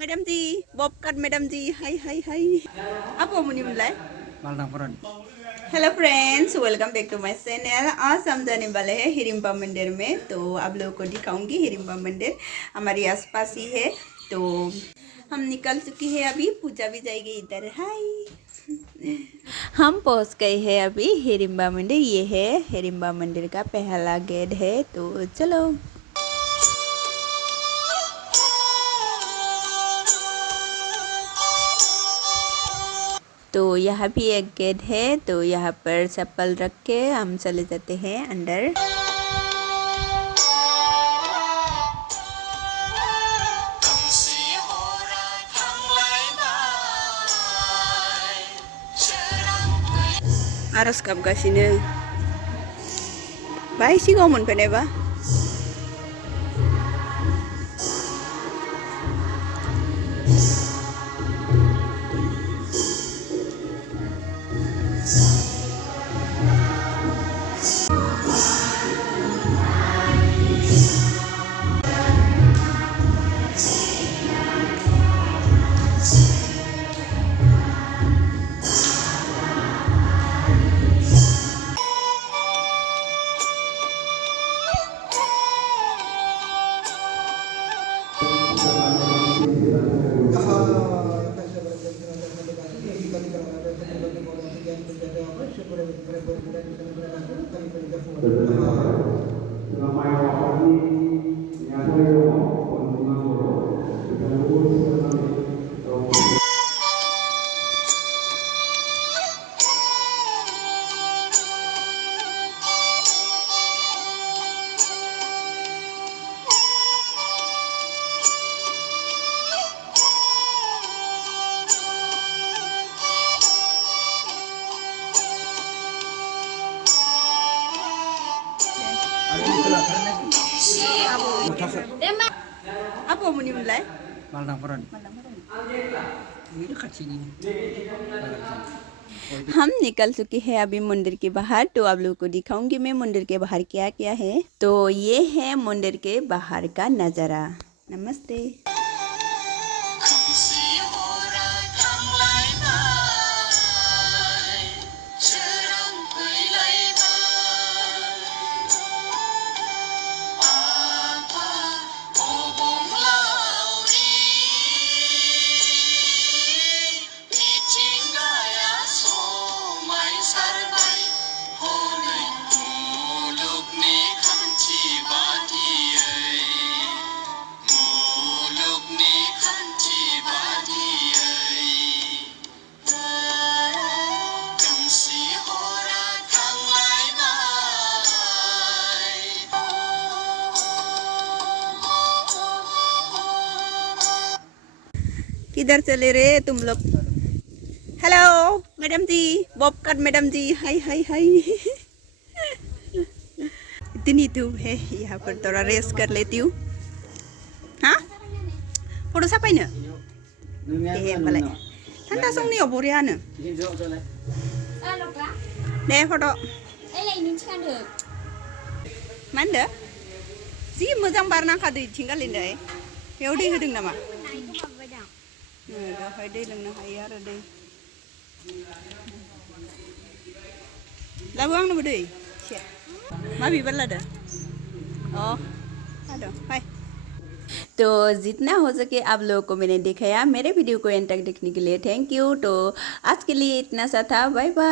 Madam Ji, Bobcat Madam Ji, hi. Apa mau nimulai? मालदांपुरन। Hello friends, welcome back to my channel. आज हम जाने वाले हैं हिडिंबा मंदिर में, तो आप लोगों को दिखाऊंगी। हिडिंबा मंदिर हमारे आसपास ही है, तो हम निकल चुकी है। अभी पूजा भी जाएगी इधर। हाय, हम पहुंच गए हैं अभी हिडिंबा मंदिर। ये है हिडिंबा मंदिर का पहला गेट है, तो चलो। तो यहाँ भी एक गेट है, तो यहाँ पर चप्पल रख के हम चले जाते हैं अंदर। आरज गाबगासिनो बाहाय सिगाङाव मोनफैनायबा। Apa mau nimulai? मालदांपुरन। हम निकल चुके हैं अभी मंदिर के बाहर, तो आप लोगों को दिखाऊंगी मैं मंदिर के बाहर क्या क्या है। तो ये है मंदिर के बाहर का नज़ारा। नमस्ते। किधर चले रे तुम लोग? हेलो मैडम जी, बॉबकट मैडम जी, हाय। इतनी धूप है, यहाँ पर थोड़ा रेस्ट कर लेती हूँ। हाँ, फोटो साफायनो दे होमबालाय। थान्दा समनियाव बरियानो दे फट'। मा होनदो? जि मोजां बार नांखादो इथिं गालिनो। बेयाव दै होदों नामा? बेवहाय दै लोंनो हायो आरो दै। लाबो आंनोबो दै एसे। मा बिबार लादो? लादो फाय। तो जितना हो सके आप लोगों को मैंने दिखाया। मेरे वीडियो को एंड तक देखने के लिए थैंक यू। तो आज के लिए इतना सा था, बाय बाय।